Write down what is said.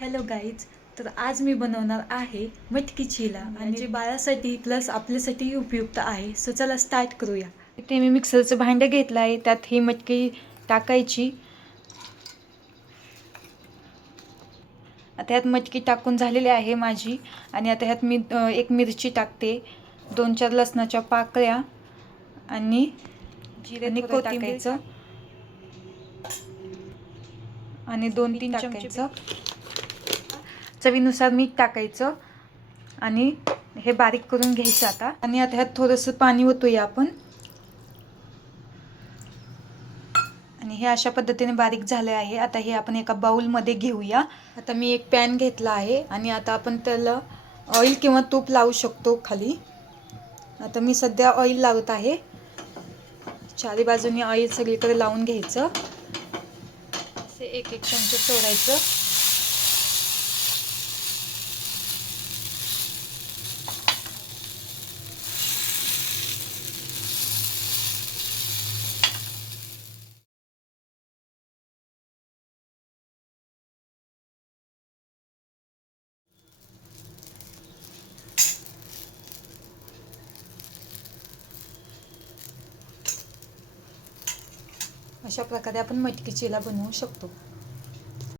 Hello guys. तर आज मी बनवणार आहे मटकी चिला आणि जे बाळासाठी प्लस आपल्यासाठी उपयुक्त आहे. सो चला स्टार्ट करूया. इथे मी मिक्सरचं भांडं घेतलं आहे, त्यात ही मटकी टाकायची. आता ह्यात मटकी टाकून झालेली आहे माझी. आणि आता ह्यात मी एक मिरची टाकते, 2-4 लसणाच्या पाकळ्या आणि जिरे आणि कोथिंबीर आणि 2-3 चमचे चवीनुसार मीठ टाकायचं आणि हे बारीक करून घ्यायचं आता. आणि आता ह्यात थोडंसं पाणी ओतूया आपण. आणि हे अशा पद्धतीने बारीक झाले आहे. आता हे आपण एका बाउलमध्ये घेऊया. आता मी एक पॅन घेतला आहे आणि आता आपण त्याला ऑइल किंवा तूप लावू शकतो खाली. आता मी सध्या ऑइल लावत आहे. चारी बाजूनी ऑइल सगळीकडे लावून घ्यायचं. असे एक चमचे सोडायचं. अशा प्रकारे आपण मटकी चिला बनवू शकतो.